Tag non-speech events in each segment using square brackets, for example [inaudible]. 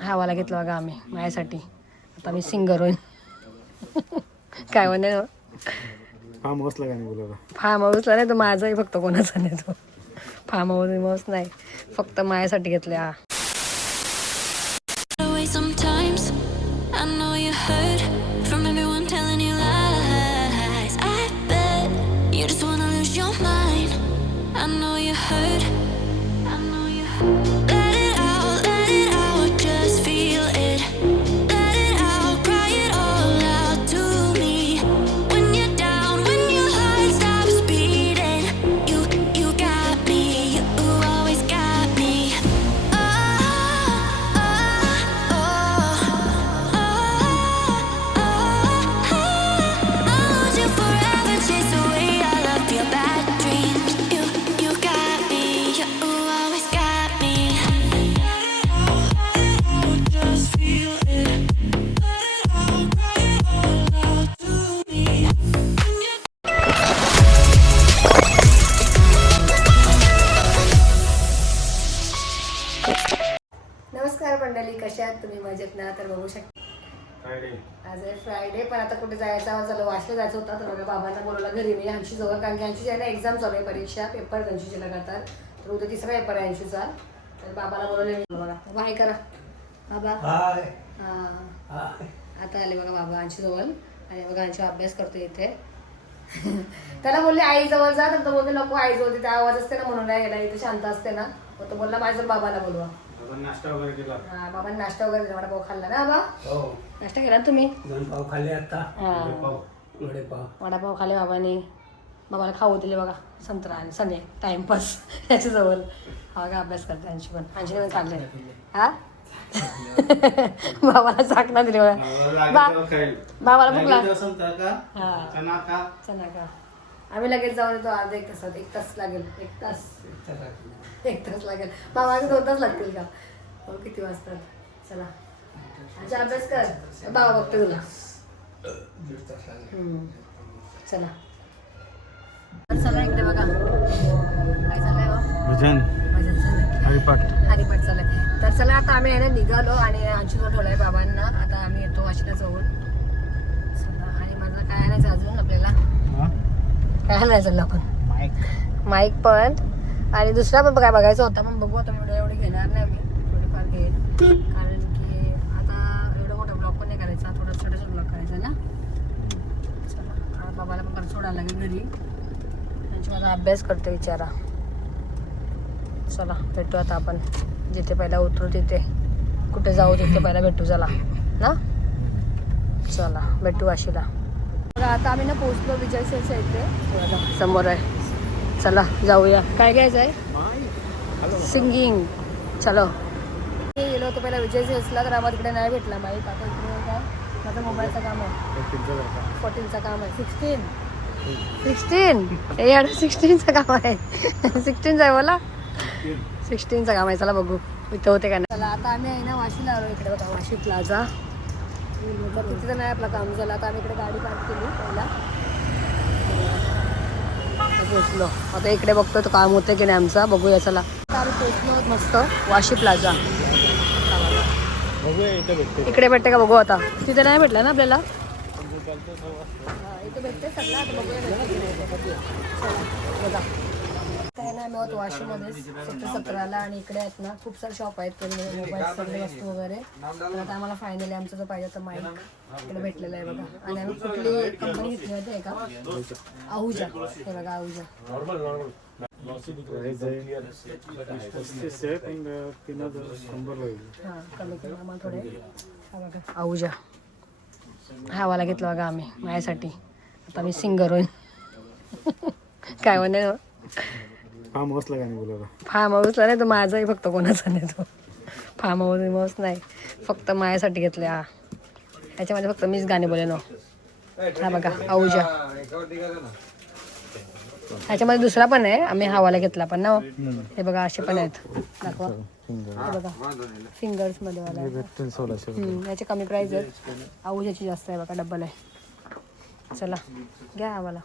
हवाला घेतला बघा आम्ही माझ्यासाठी. आता मी सिंगर होईन [laughs] काय म्हणे फार्म हाऊसला गाणी बोलवलं. फार्म हाऊसला नाही तो माझाही फक्त कोणाचा नाही तो. फार्म हाऊस हाऊस नाही फक्त माझ्यासाठी घेतले हा आता कुठे जायचं आवाज झालं वाशला जायचं होता. तर बाबांना बोलवलं घरी मी अंशी जवळ कारण की अंशी ना एक्झाम चालू आहे परीक्षा पेपर अंशीचे लगातार. तर उद्या तिसरा पेपर आहे अंशूचा तर बाबाला बोलवलं मी. बघा बाय करा. बाबा. हाय हा. आता आले बघा बाबा अंशी जवळ. आणि बघा अंशी अभ्यास करतो इथे. [laughs] त्याला बोलले आई जवळ जा. तर तो बोलते नको आई जवळ तिथे आवाज असते ना म्हणून नाही गेला इथे शांत असते ना. मग तो बोलला माझ्या बाबाला बोलवा. नाश्ता वगैरे केला? हा बाबांनी नाश्ता वगैरे वडापाव खाल्ला ना बाबा. हो. नाश्ता केला ना तुम्ही? दोन पाव खाल्ले आता. हा. वडेपाव वडापाव खाले बाबाने. बाबाला खाऊ दिले बघा. संत्रा आणि सने टाइमपास त्याच्याजवळ [laughs] हा का अभ्यास करते आणशी पण. आणशी पण खाल्ले. हा? [laughs] बाबाला चाकणा दिले बघा. बा- बाबाला भूक लाग हा. चना का आम्ही लगेच जाऊन येतो अर्धा एक तासात. एक तास लागेल. एक तास. एक तास लागेल. बाबाला दोन तास लागतील का? हो किती वाजतात? चला. अच्छा अभ्यास कर. बाबा बघते तुला. हम्म. चला. तर चला इकडे बघा. काय चाललंय हो? भजन. भजन चाललंय. हरिपाठ. हरिपाठ चाललंय. तर चला आता आम्ही आहे ना निघालो आणि अंशूला ठेवलाय बाबांना. आता आम्ही येतो वाशिला जवळ चला आणि माझं काय आणायचं अजून आपल्याला? काय आणायचं चाललं आपण? माईक. पण. आणि दुसरा पण काय बघायचा होता पण बघू आता व्हिडिओ एवढे घेणार नाही मी थोडेफार घेईल कारण की आता एवढा मोठा ब्लॉग पण नाही करायचा थोडा छोटासा ब्लॉग करायचा ना चला आता बाबाला पण परत सोडायला लागेल घरी त्यांची माझा अभ्यास करते विचारा. चला भेटू आता आपण. जिथे पहिला उतरू तिथे. कुठे जाऊ तिथे पहिला भेटू चला. ना? चला भेटू वाशीला बघा, आता आम्ही ना पोहोचलो विजय सेलच्या इथे. समोर आहे. चला जाऊया. काय घ्यायचं आहे? सिंगिंग चलो. मी गेलो होतो पहिला विजय सेल्सला तर आम्हाला तिकडे नाही भेटला माहीत. आता इकडे काय? माझं मोबाईलचं काम आहे. फोर्टीनचं काम आहे. सिक्स्टीन सिक्स्टीन यार सिक्स्टीनचं काम आहे. सिक्स्टीनचं आहे बोला. सिक्स्टीनचं काम आहे. चला बघू. इथं होते का नाही? चला आता आम्ही आहे ना वाशीला आलो इकडे बघा वाशी प्लाझा तिथे नाही आपलं काम झालं. आता आम्ही इकडे गाडी पार्क केली पहिला. पोचलो आता इकडे बघतो तो काम होतं की नाही आमचा. बघूया चला. आम्ही पोचलो मस्त वाशी प्लाझा इकडे भेटते का? बघू आता. तिथे नाही भेटलं ना आपल्याला? इथे भेटते सगळं आता बघूया काय नाही आम्ही आहोत वाशीमध्ये सेक्टर सतराला आणि इकडे आहेत ना खूप सारे शॉप आहेत मोबाईल सगळे वस्तू वगैरे. तर आता आम्हाला फायनली आमचं जो पाहिजे तर माईक इकडे भेटलेला आहे बघा. आणि आम्ही कुठली कंपनी घेतली होती आहे का? आहुजा हे बघा आहुजा आहुजा हवाला घेतला बघा आम्ही माझ्यासाठी. आता मी सिंगर होईन [laughs] काय म्हणे फार्म हाऊसला गाणी बोलवलं? फार्म हाऊसला नाही तो माझाही फक्त कोणाचा नाही तो. फार्म हाऊस हाऊस नाही. फक्त माझ्यासाठी घेतले हा. त्याच्यामध्ये फक्त मीच गाणे बोले नो हा बघा आहुजा. ह्याच्यामध्ये दुसरा पण आहे. आम्ही हवाला घेतला पण ना हो. हे बघा असे पण आहेत. दाखवा. हे बघा. फिंगर्समध्ये वाला. आहे. भेटतील सोळाशे हम्म, याचे कमी प्राइस आहेत. आऊजाची जास्त आहे बघा डब्बल आहे. चला घ्या आम्हाला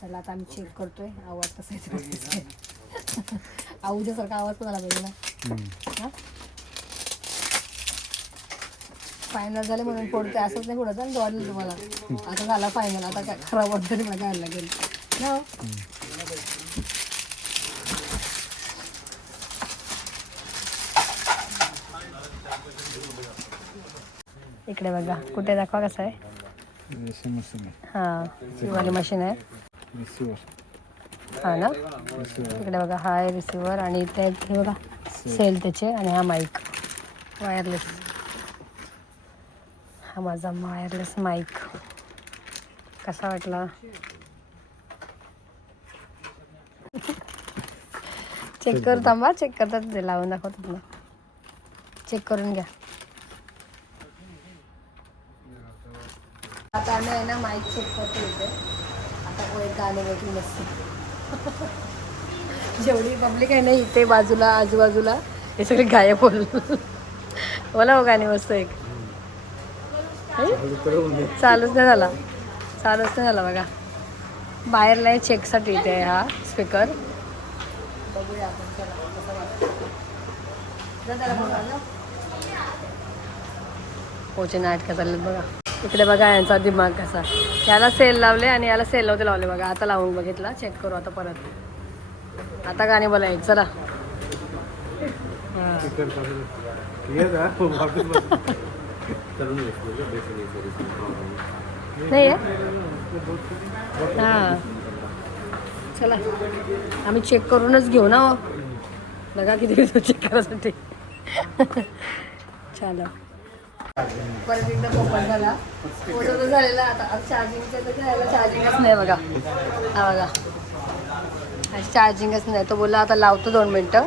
चला आता आम्ही चेक करतोय. [laughs] आवाज कसा येतो आऊच्या सारखा आवाज पण आला पाहिजे ना फायनल झाले म्हणून पडते असंच नाही पडत आणि डॉल तुम्हाला. आता झाला फायनल आता काय खराब होत तरी मला घ्यायला लागेल ना हो? इकडे बघा कुठे दाखवा कसं आहे? हा वाली मशीन आहे. हा ना? इकडे बघा हा आहे रिसिव्हर आणि इथे हे बघा सेल त्याचे आणि हा माईक. वायरलेस हा माझा वायरलेस माईक कसा वाटला? चेक करू थांबा चेक करतात ते लावून दाखवतात ना चेक करून घ्या. आता आम्ही आहे ना माईक चेक करतो इथे. आता एक गाणे वगैरे नसते जेवढी पब्लिक आहे ना इथे बाजूला आजूबाजूला हे सगळे गायब बोल बोला हो गाणे मस्त एक. चालूच नाही झाला. चालूच नाही झाला बघा. बाहेरला आहे चेकसाठी इथे आहे हा स्पीकर बघूया आपण चला चालले पोचे नाटकं चाललेत बघा. इकडे बघा यांचा दिमाग कसा. याला सेल लावले आणि याला सेल लावते लावले बघा. आता लावून बघितला. चेक करू आता परत. आता गाणे बोलाय चला. [laughs] नाही आहे? हा. चला आम्ही चेक करूनच घेऊ ना हो. बघा किती चेक करायसाठी. चला परत एकदा ओपन झाला. पोचवतो झालेला आता. चार्जिंगचं तर काय चार्जिंगच नाही बघा. हा बघा. चार्जिंगच नाही. तो बोलला आता लावतो दोन मिनटं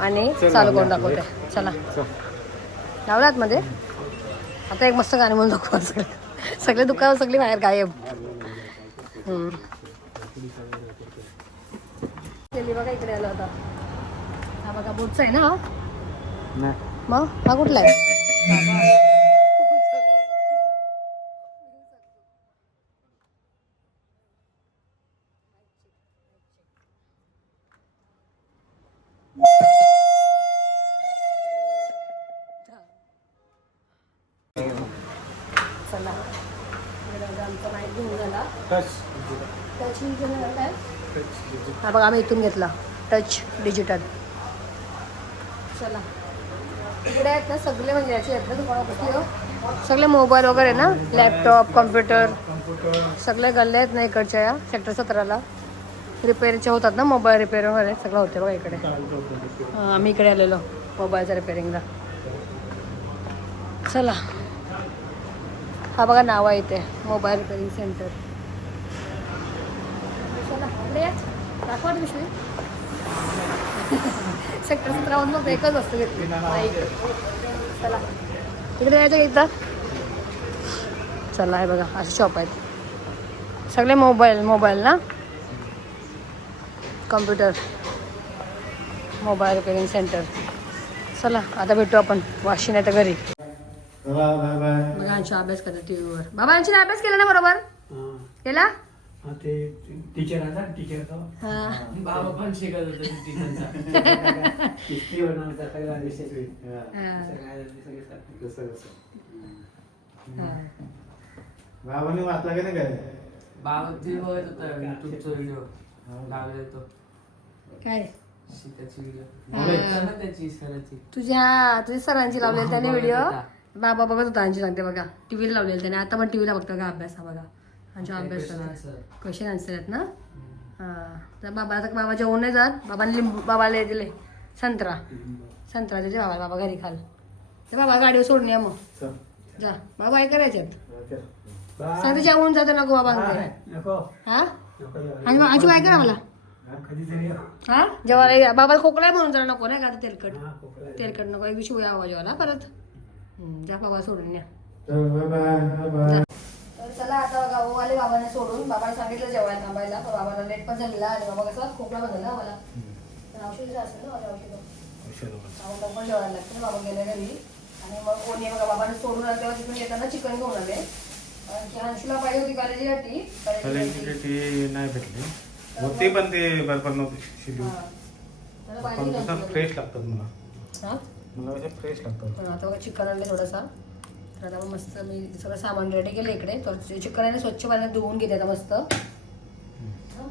आणि चालू करून दाखवते. चला. लावला आतमध्ये आता एक मस्त गाणे म्हणून दाखवा सगळे. सगळे दुकानं सगळी बाहेर गायब. बघा इकडे आला होता हा बघा बोटचा आहे ना हा? मग? हा कुठला आहे? हा बघा आम्ही इथून घेतला. टच डिजिटल चला. इकडे आहेत ना सगळे म्हणजे याचे आहेत तुम्हाला कुठली हो? सगळे मोबाईल वगैरे ना? लॅपटॉप कॉम्प्युटर सगळे गल्ले आहेत ना इकडच्या या? सेक्टर सतराला. रिपेअरचे होतात ना मोबाईल रिपेअर वगैरे सगळं होते बघा इकडे. आम्ही इकडे आलेलो मोबाईलच्या रिपेअरिंगला चला. हा बघा नाव आहे इथे. मोबाईल रिपेअरिंग सेंटर चला दाखवा सेक्टर सतरावर मग एकच असतं चला. इकडे यायचं का इथं चला हे बघा असे शॉप आहेत. सगळे मोबाईल मोबाईल ना? कम्प्युटर मोबाईल रिपेअरिंग सेंटर चला आता भेटू आपण वाशी नाही तर घरी बघा यांची अभ्यास करते टी व्हीवर बाबा यांची अभ्यास केला ना बरोबर. केला? ते टीचर आता टीचर तो. हा. बाबा पण शिकत होते टीचरचा बनवण्याचा सगळा विषय. बाबांनी वाचला की नाही काय? बाबा ते बघत होता युट्यूबचा व्हिडिओ लागले तो. काय? तुझ्या तुझ्या सरांची लावलेली त्याने व्हिडिओ. बाबा बघत होता सांगते बघा. टीव्हीला लावलेली त्याने. आता पण टीव्हीला बघतो का अभ्यास हा बघा. Question answer. क्वेश्चन आन्सर आहेत ना? हा. तर बाबा आता बाबा जेवण नाही जात. बाबांनी लिंबू बाबाला दिले संत्रा. संत्रा दिले बाबा बाबा घरी खाल. तर बाबा गाडीवर सोडून या मग. जा. बाबा काय करायच्यात सांगते जेवण जातं नको बाबा हा. आणि आजी काय करा मला. हा. हा? या. बाबा खोकला म्हणून जरा नको नाही का आता तेलकट? हा. तेलकट नको. एक दिवशी यावं जेवायला परत. जा बाबा सोडून या. बाय चला आता गाववाले बाबांना सोडून बाबाने सांगितलं जेवायला थांबायला. तर बाबाला लेट पण झालेला आणि बाबा कसा खोकला पण झाला मला औषध असेल ना औषध बाबा पण जेवायला लागतं बाबा गेले घरी. आणि मग कोणी बघा बाबाने सोडून आले तेव्हा तिथून येताना चिकन घेऊन आले. अंशुला पाहिजे होती कॉलेजसाठी नाही भेटली. होती पण ते बरोबर नव्हती पण. फ्रेश लागतात मला. मला फ्रेश लागतात. पण आता चिकन आणले थोडासा. तर आता मग मस्त मी सगळं सामान रेडी केलं इकडे. तर चिकन आहे स्वच्छ पाण्याने धुवून घेते आता मस्त. हं?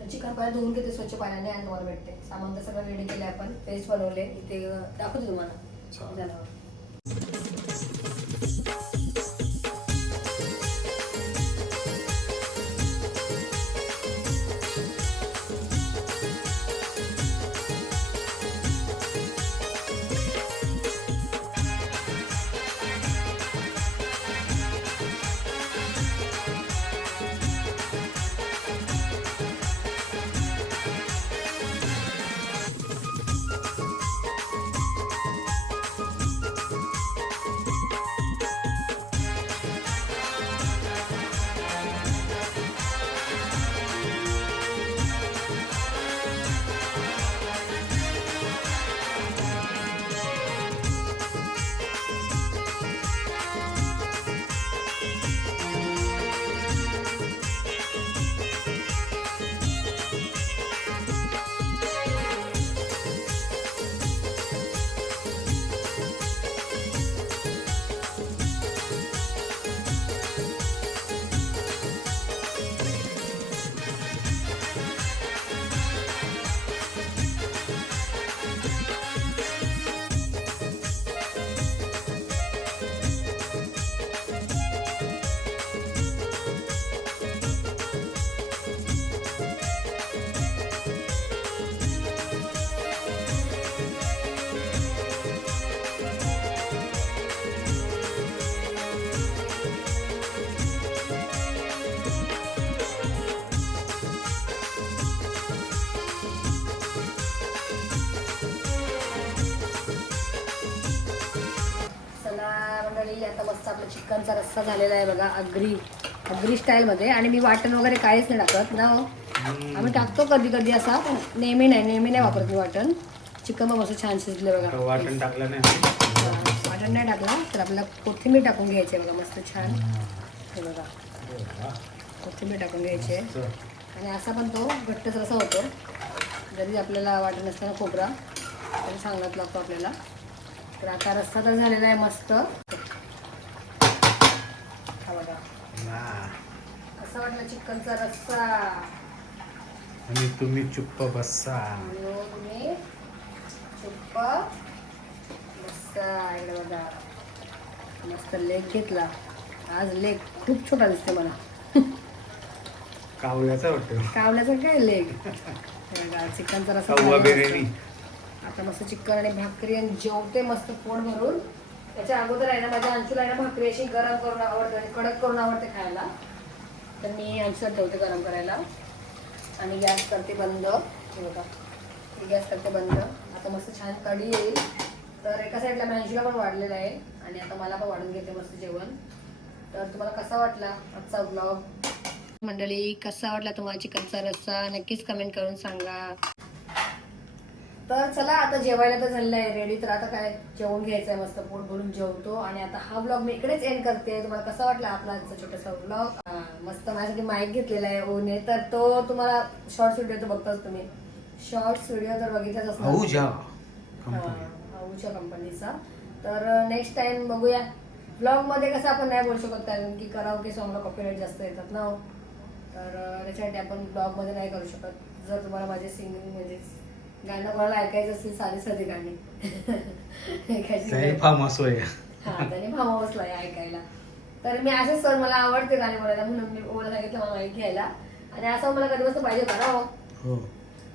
तर चिकन पाण्यात धुवून घेते स्वच्छ पाण्याने आणि तुम्हाला भेटते. सामान तर सगळं रेडी केले आपण. पेस्ट बनवले. इथे अं, दाखवते तुम्हाला. चिकनचा रस्सा झालेला आहे बघा अग्री अग्री स्टाईलमध्ये. आणि मी वाटण वगैरे काहीच नाही टाकत ना हो. आम्ही टाकतो कधी कधी असा पण नेहमी नाही नेहमी नाही वापरत मी वाटण. चिकन पण मस्त छान शिजले बघा. वाटण टाकलं नाही. वाटण नाही टाकला तर आपल्याला कोथिंबीर टाकून घ्यायची आहे बघा मस्त छान. हे बघा. कोथिंबीर टाकून घ्यायची आहे. आणि असा पण तो घट्टच रसा होतो. जरी आपल्याला वाटत नसताना खोबरा तरी सांगत लागतो आपल्याला. तर आता रस्सा तर झालेला आहे मस्त हा बघा कसा वाटला चिकनचा रस्सा. आणि तुम्ही चुप्प बसा. आणि हो तुम्ही चुप्प बस्सा इकडे बघा. मस्त लेग घेतला. आज लेग खूप छोटा दिसते मला. कावल्याचं वाटतं. कावल्याचं काय लेग चिकनचा रस्सा काववा बिर्याणी. आता मस्त चिकन आणि भाकरी आणि जेवते मस्त पोट भरून. त्याच्या अगोदर आहे ना माझ्या अंशूला आहे ना भाकरी अशी गरम करून आवडते आणि कडक करून आवडते खायला. तर मी अंशूला ठेवते गरम करायला. आणि गॅस करते बंद. बघा. गॅस करते बंद. आता मस्त छान कढी येईल. तर एका साईडला मी पण वाढलेलं आहे. आणि आता मला पण वाढून घेते मस्त जेवण. तर तुम्हाला कसा वाटला आजचा ब्लॉग मंडळी कसा वाटला तुम्हाला चिकनचा रस्सा? नक्कीच कमेंट करून सांगा. तर चला आता जेवायला तर झालेलं आहे रेडी तर आता काय जेवण घ्यायचं आहे मस्त पोट भरून जेवतो. आणि आता हा ब्लॉग मी इकडेच एंड करते. तुम्हाला कसा वाटला आपला आजचा छोटासा ब्लॉग मस्त माझ्यासाठी माईक घेतलेला आहे ओने. तर तो तुम्हाला शॉर्ट्स व्हिडिओ तर बघताच तुम्ही. शॉर्ट्स व्हिडिओ तर बघितलाच असणार. अहुजा हा, अहुच्या कंपनीचा तर नेक्स्ट टाइम बघूया. ब्लॉगमध्ये कसं आपण नाही बोलू शकत कारण की करावं सॉंगला कॉपीराईट जास्त येतात ना हो. तर त्याच्यासाठी आपण ब्लॉगमध्ये नाही करू शकत. जर तुम्हाला माझे सिंगिंग म्हणजे गाणं कोणाला ऐकायचं असेल साधी साधी गाणी. फार्म असो हा त्याने हाऊसला आहे ऐकायला. तर मी असेच सर मला आवडते गाणे बोलायला म्हणून मी मला सांगितलं मला घ्यायला आणि असं मला कधी वस्तू पाहिजे होता ना हो. हो.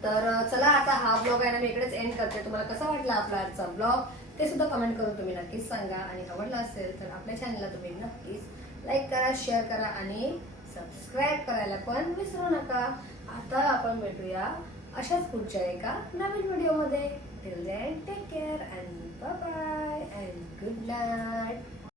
तर चला आता हा ब्लॉग आहे ना मी इकडेच एंड करते. तुम्हाला कसा वाटला आपला आजचा ब्लॉग ते सुद्धा कमेंट करून तुम्ही नक्कीच सांगा. आणि आवडला असेल तर आपल्या चॅनलला तुम्ही नक्कीच लाईक करा शेअर करा आणि सबस्क्राईब करायला पण विसरू नका. आता आपण भेटूया अशाच पुढच्या एका नवीन व्हिडिओमध्ये. Till then take care and bye and good night